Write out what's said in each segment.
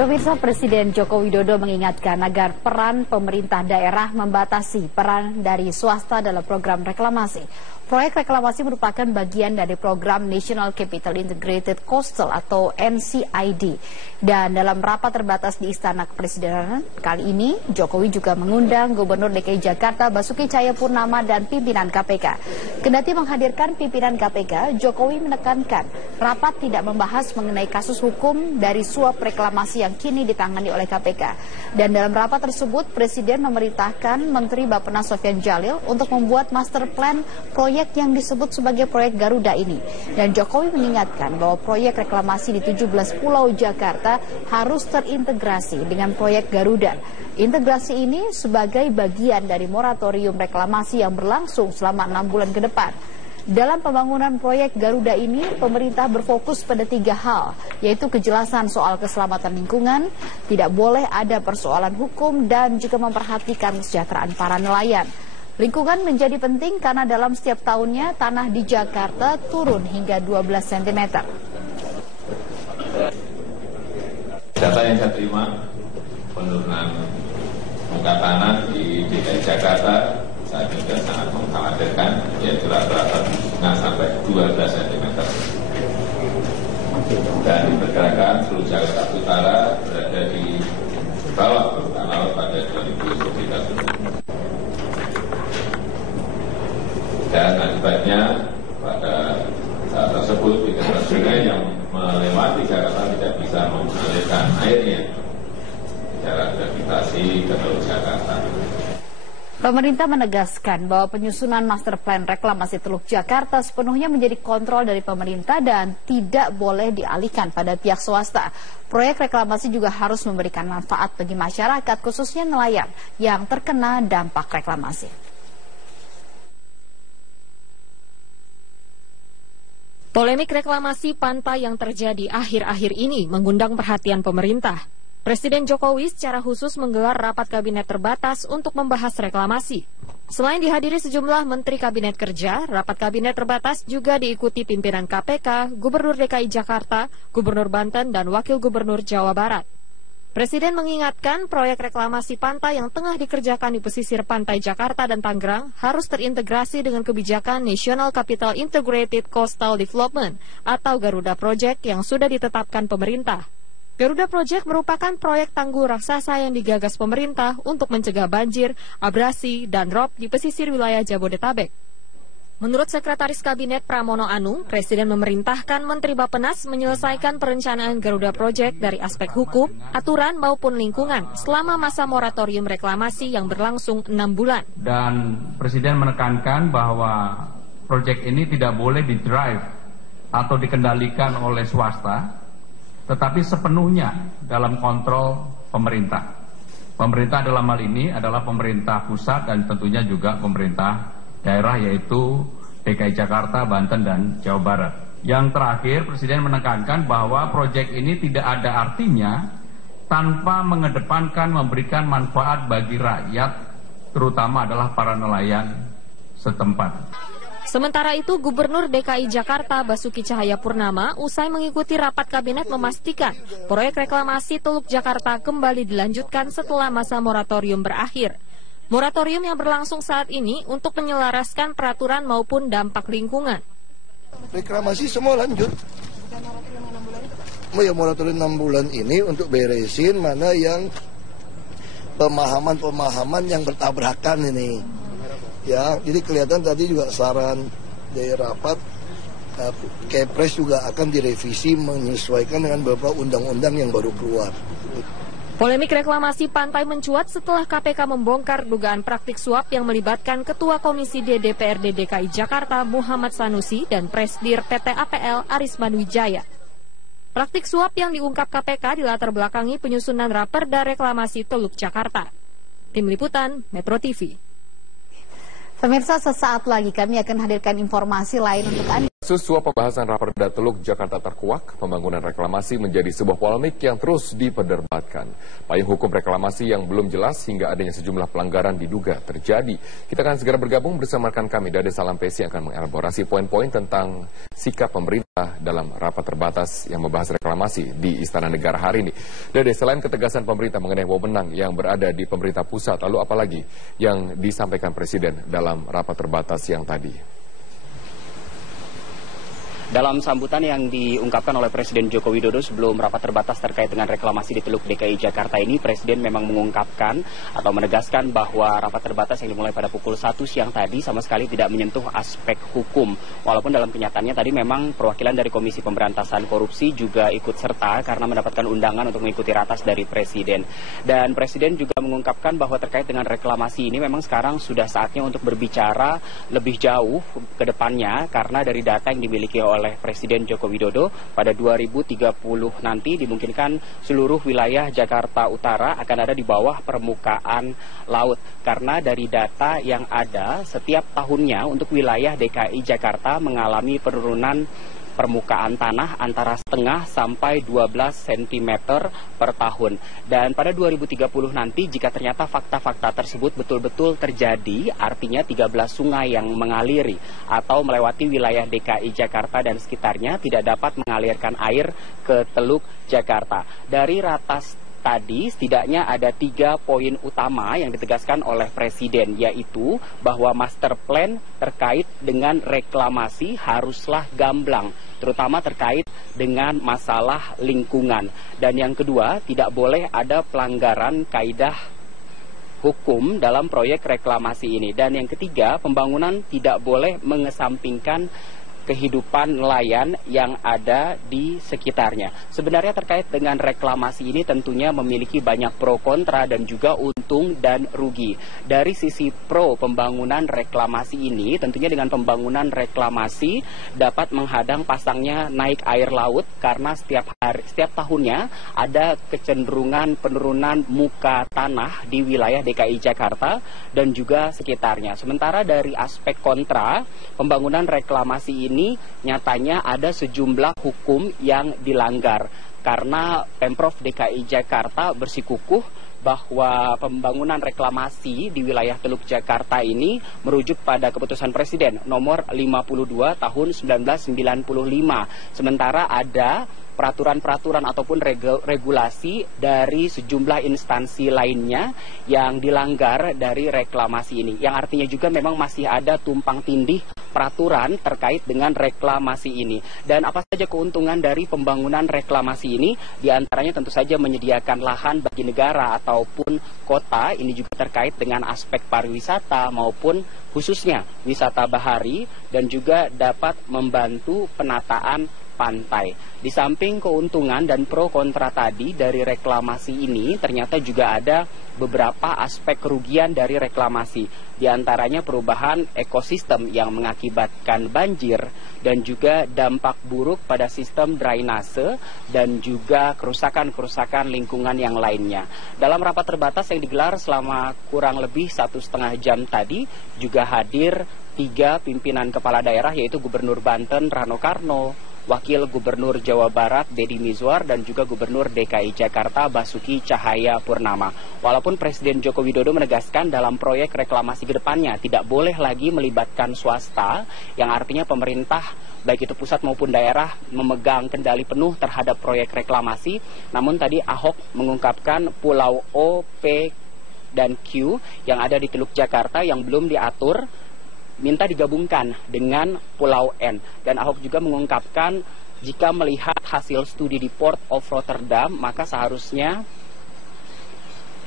Pemirsa, Presiden Joko Widodo mengingatkan agar peran pemerintah daerah membatasi peran dari swasta dalam program reklamasi. Proyek reklamasi merupakan bagian dari program National Capital Integrated Coastal atau NCID. Dan dalam rapat terbatas di Istana Kepresidenan kali ini, Jokowi juga mengundang Gubernur DKI Jakarta Basuki Cahayapurnama dan pimpinan KPK. Kendati menghadirkan pimpinan KPK, Jokowi menekankan rapat tidak membahas mengenai kasus hukum dari suap reklamasi yang kini ditangani oleh KPK. Dan dalam rapat tersebut, Presiden memerintahkan Menteri Bappenas Sofyan Djalil untuk membuat master plan proyek yang disebut sebagai proyek Garuda ini. Dan Jokowi mengingatkan bahwa proyek reklamasi di 17 pulau Jakarta harus terintegrasi dengan proyek Garuda. Integrasi ini sebagai bagian dari moratorium reklamasi yang berlangsung selama 6 bulan ke depan. Dalam pembangunan proyek Garuda ini, pemerintah berfokus pada 3 hal, yaitu kejelasan soal keselamatan lingkungan, tidak boleh ada persoalan hukum, dan juga memperhatikan kesejahteraan para nelayan. Lingkungan menjadi penting karena dalam setiap tahunnya tanah di Jakarta turun hingga 12 cm. Data yang saya terima, penurunan muka tanah di DKI Jakarta saat juga sangat mengkhawatirkan, yaitu rata-rata sampai 12 cm. Dan diperkirakan seluruh Jakarta Utara berada di bawah permukaan laut pada 2030. Dan akibatnya pada saat tersebut 13 sungai yang melewati Jakarta tidak bisa mengalirkan airnya secara gravitasi ke Teluk Jakarta. Pemerintah menegaskan bahwa penyusunan master plan reklamasi Teluk Jakarta sepenuhnya menjadi kontrol dari pemerintah dan tidak boleh dialihkan pada pihak swasta. Proyek reklamasi juga harus memberikan manfaat bagi masyarakat, khususnya nelayan yang terkena dampak reklamasi. Polemik reklamasi pantai yang terjadi akhir-akhir ini mengundang perhatian pemerintah. Presiden Jokowi secara khusus menggelar rapat kabinet terbatas untuk membahas reklamasi. Selain dihadiri sejumlah menteri kabinet kerja, rapat kabinet terbatas juga diikuti pimpinan KPK, Gubernur DKI Jakarta, Gubernur Banten, dan Wakil Gubernur Jawa Barat. Presiden mengingatkan proyek reklamasi pantai yang tengah dikerjakan di pesisir pantai Jakarta dan Tangerang harus terintegrasi dengan kebijakan National Capital Integrated Coastal Development atau Garuda Project yang sudah ditetapkan pemerintah. Garuda Project merupakan proyek tanggul raksasa yang digagas pemerintah untuk mencegah banjir, abrasi, dan rob di pesisir wilayah Jabodetabek. Menurut Sekretaris Kabinet Pramono Anung, Presiden memerintahkan Menteri Bappenas menyelesaikan perencanaan Garuda Project dari aspek hukum, aturan maupun lingkungan selama masa moratorium reklamasi yang berlangsung 6 bulan. Dan Presiden menekankan bahwa proyek ini tidak boleh didrive atau dikendalikan oleh swasta, tetapi sepenuhnya dalam kontrol pemerintah. Pemerintah dalam hal ini adalah pemerintah pusat dan tentunya juga pemerintah daerah, yaitu DKI Jakarta, Banten, dan Jawa Barat. Yang terakhir, Presiden menekankan bahwa proyek ini tidak ada artinya tanpa mengedepankan memberikan manfaat bagi rakyat, terutama adalah para nelayan setempat. Sementara itu, Gubernur DKI Jakarta Basuki Cahayapurnama usai mengikuti rapat kabinet memastikan proyek reklamasi Teluk Jakarta kembali dilanjutkan setelah masa moratorium berakhir. Moratorium yang berlangsung saat ini untuk menyelaraskan peraturan maupun dampak lingkungan. Reklamasi semua lanjut. Moratorium 6 bulan ini untuk beresin mana yang pemahaman-pemahaman yang bertabrakan ini. Ya, jadi kelihatan tadi juga saran dari rapat, Kepres juga akan direvisi menyesuaikan dengan beberapa undang-undang yang baru keluar. Polemik reklamasi pantai mencuat setelah KPK membongkar dugaan praktik suap yang melibatkan Ketua Komisi D DPRD DKI Jakarta Muhammad Sanusi dan Presdir PT APL Arisman Wijaya. Praktik suap yang diungkap KPK dilatar belakangi penyusunan Raperda Reklamasi Teluk Jakarta. Tim Liputan Metro TV. Pemirsa, sesaat lagi kami akan hadirkan informasi lain untuk Anda. Kasus suap pembahasan Raperda Teluk Jakarta terkuak, pembangunan reklamasi menjadi sebuah polemik yang terus diperdebatkan. Payung hukum reklamasi yang belum jelas hingga adanya sejumlah pelanggaran diduga terjadi. Kita akan segera bergabung bersama rekan kami Dade Salampesi yang akan mengelaborasi poin-poin tentang sikap pemerintah dalam rapat terbatas yang membahas reklamasi di Istana Negara hari ini. Dade, selain ketegasan pemerintah mengenai wewenang yang berada di pemerintah pusat, lalu apalagi yang disampaikan Presiden dalam rapat terbatas yang tadi? Dalam sambutan yang diungkapkan oleh Presiden Joko Widodo sebelum rapat terbatas terkait dengan reklamasi di Teluk DKI Jakarta ini, Presiden memang mengungkapkan atau menegaskan bahwa rapat terbatas yang dimulai pada pukul 1 siang tadi sama sekali tidak menyentuh aspek hukum. Walaupun dalam kenyataannya tadi memang perwakilan dari Komisi Pemberantasan Korupsi juga ikut serta karena mendapatkan undangan untuk mengikuti ratas dari Presiden. Dan Presiden juga mengungkapkan bahwa terkait dengan reklamasi ini memang sekarang sudah saatnya untuk berbicara lebih jauh ke depannya karena dari data yang dimiliki oleh Presiden Joko Widodo pada 2030 nanti dimungkinkan seluruh wilayah Jakarta Utara akan ada di bawah permukaan laut. Karena dari data yang ada setiap tahunnya untuk wilayah DKI Jakarta mengalami penurunan permukaan tanah antara setengah sampai 12 cm per tahun. Dan pada 2030 nanti jika ternyata fakta-fakta tersebut betul-betul terjadi, artinya 13 sungai yang mengaliri atau melewati wilayah DKI Jakarta dan sekitarnya tidak dapat mengalirkan air ke Teluk Jakarta. Dari ratas tadi setidaknya ada 3 poin utama yang ditegaskan oleh Presiden, yaitu bahwa master plan terkait dengan reklamasi haruslah gamblang, terutama terkait dengan masalah lingkungan. Dan yang kedua, tidak boleh ada pelanggaran kaidah hukum dalam proyek reklamasi ini. Dan yang ketiga, pembangunan tidak boleh mengesampingkan kehidupan nelayan yang ada di sekitarnya. Sebenarnya terkait dengan reklamasi ini tentunya memiliki banyak pro kontra dan juga untung dan rugi. Dari sisi pro pembangunan reklamasi ini, tentunya dengan pembangunan reklamasi dapat menghadang pasangnya naik air laut karena setiap tahunnya ada kecenderungan penurunan muka tanah di wilayah DKI Jakarta dan juga sekitarnya. Sementara dari aspek kontra, pembangunan reklamasi ini nyatanya ada sejumlah hukum yang dilanggar karena Pemprov DKI Jakarta bersikukuh bahwa pembangunan reklamasi di wilayah Teluk Jakarta ini merujuk pada keputusan Presiden nomor 52 tahun 1995. Sementara ada peraturan-peraturan ataupun regulasi dari sejumlah instansi lainnya yang dilanggar dari reklamasi ini. Yang artinya juga memang masih ada tumpang tindih peraturan terkait dengan reklamasi ini. Dan apa saja keuntungan dari pembangunan reklamasi ini? Di antaranya tentu saja menyediakan lahan bagi negara ataupun kota. Ini juga terkait dengan aspek pariwisata maupun khususnya wisata bahari dan juga dapat membantu penataan pantai. Di samping keuntungan dan pro kontra tadi dari reklamasi ini, ternyata juga ada beberapa aspek kerugian dari reklamasi. Di antaranya perubahan ekosistem yang mengakibatkan banjir dan juga dampak buruk pada sistem drainase dan juga kerusakan-kerusakan lingkungan yang lainnya. Dalam rapat terbatas yang digelar selama kurang lebih 1,5 jam tadi, juga hadir 3 pimpinan kepala daerah, yaitu Gubernur Banten Rano Karno, Wakil Gubernur Jawa Barat Deddy Mizwar dan juga Gubernur DKI Jakarta Basuki Cahaya Purnama. Walaupun Presiden Joko Widodo menegaskan dalam proyek reklamasi ke depannya tidak boleh lagi melibatkan swasta, yang artinya pemerintah baik itu pusat maupun daerah memegang kendali penuh terhadap proyek reklamasi. Namun tadi Ahok mengungkapkan Pulau O, P, dan Q yang ada di Teluk Jakarta yang belum diatur minta digabungkan dengan Pulau N. Dan Ahok juga mengungkapkan jika melihat hasil studi di Port of Rotterdam, maka seharusnya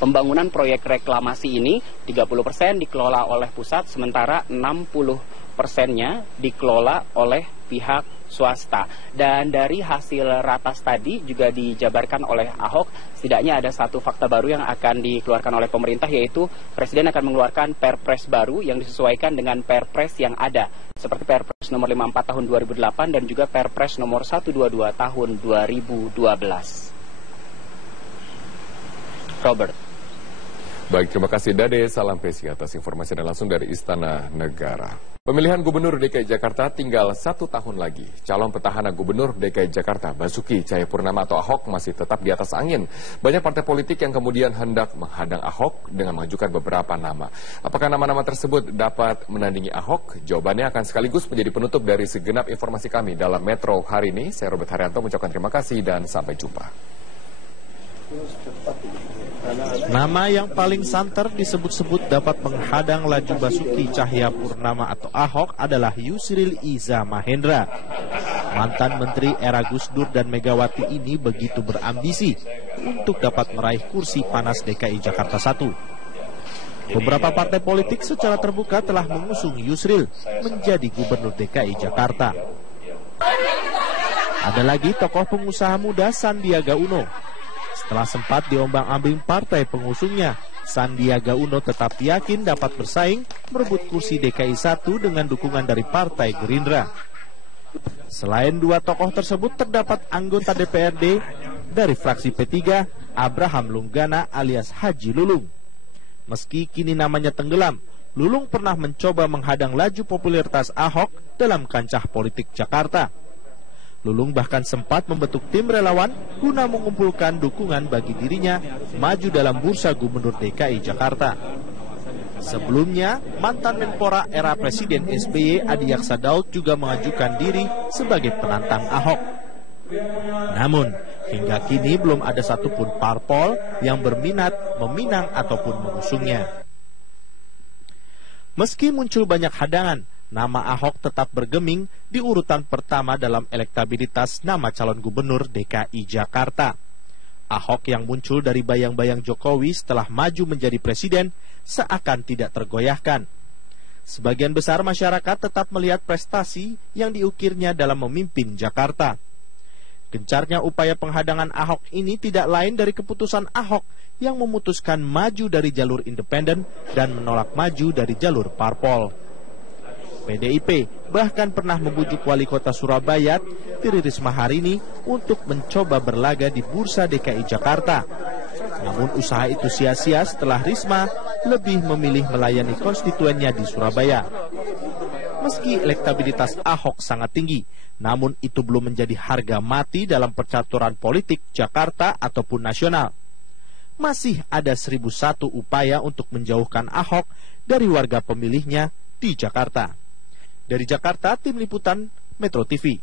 pembangunan proyek reklamasi ini 30% dikelola oleh pusat, sementara 60%-nya dikelola oleh pihak swasta. Dan dari hasil ratas tadi juga dijabarkan oleh Ahok, setidaknya ada satu fakta baru yang akan dikeluarkan oleh pemerintah, yaitu Presiden akan mengeluarkan Perpres baru yang disesuaikan dengan Perpres yang ada, seperti Perpres nomor 54 tahun 2008 dan juga Perpres nomor 122 tahun 2012. Robert. Baik, terima kasih Dade Salampesi atas informasi dan langsung dari Istana Negara. Pemilihan Gubernur DKI Jakarta tinggal 1 tahun lagi. Calon petahana Gubernur DKI Jakarta Basuki Cahayapurnama atau Ahok masih tetap di atas angin. Banyak partai politik yang kemudian hendak menghadang Ahok dengan mengajukan beberapa nama. Apakah nama-nama tersebut dapat menandingi Ahok? Jawabannya akan sekaligus menjadi penutup dari segenap informasi kami dalam Metro hari ini. Saya Robert Haryanto mengucapkan terima kasih dan sampai jumpa. Nama yang paling santer disebut-sebut dapat menghadang laju Basuki Cahayapurnama atau Ahok adalah Yusril Iza Mahendra. Mantan Menteri era Gus Dur dan Megawati ini begitu berambisi untuk dapat meraih kursi panas DKI Jakarta 1. Beberapa partai politik secara terbuka telah mengusung Yusril menjadi Gubernur DKI Jakarta. Ada lagi tokoh pengusaha muda Sandiaga Uno. Setelah sempat diombang-ambing partai pengusungnya, Sandiaga Uno tetap yakin dapat bersaing merebut kursi DKI 1 dengan dukungan dari Partai Gerindra. Selain dua tokoh tersebut terdapat anggota DPRD dari fraksi P3, Abraham Lunggana alias Haji Lulung. Meski kini namanya tenggelam, Lulung pernah mencoba menghadang laju popularitas Ahok dalam kancah politik Jakarta. Lulung bahkan sempat membentuk tim relawan guna mengumpulkan dukungan bagi dirinya maju dalam bursa Gubernur DKI Jakarta. Sebelumnya, mantan Menpora era Presiden SBY Adiaksa Daud juga mengajukan diri sebagai penantang Ahok. Namun, hingga kini belum ada satupun parpol yang berminat meminang ataupun mengusungnya. Meski muncul banyak hadangan, nama Ahok tetap bergeming di urutan pertama dalam elektabilitas nama calon gubernur DKI Jakarta. Ahok yang muncul dari bayang-bayang Jokowi setelah maju menjadi presiden seakan tidak tergoyahkan. Sebagian besar masyarakat tetap melihat prestasi yang diukirnya dalam memimpin Jakarta. Gencarnya upaya penghadangan Ahok ini tidak lain dari keputusan Ahok yang memutuskan maju dari jalur independen dan menolak maju dari jalur parpol. PDIP bahkan pernah membujuk wali kota Surabaya, Tri Risma hari ini, untuk mencoba berlaga di Bursa DKI Jakarta. Namun usaha itu sia-sia setelah Risma lebih memilih melayani konstituennya di Surabaya. Meski elektabilitas Ahok sangat tinggi, namun itu belum menjadi harga mati dalam percaturan politik Jakarta ataupun nasional. Masih ada 1001 upaya untuk menjauhkan Ahok dari warga pemilihnya di Jakarta. Dari Jakarta, Tim Liputan Metro TV.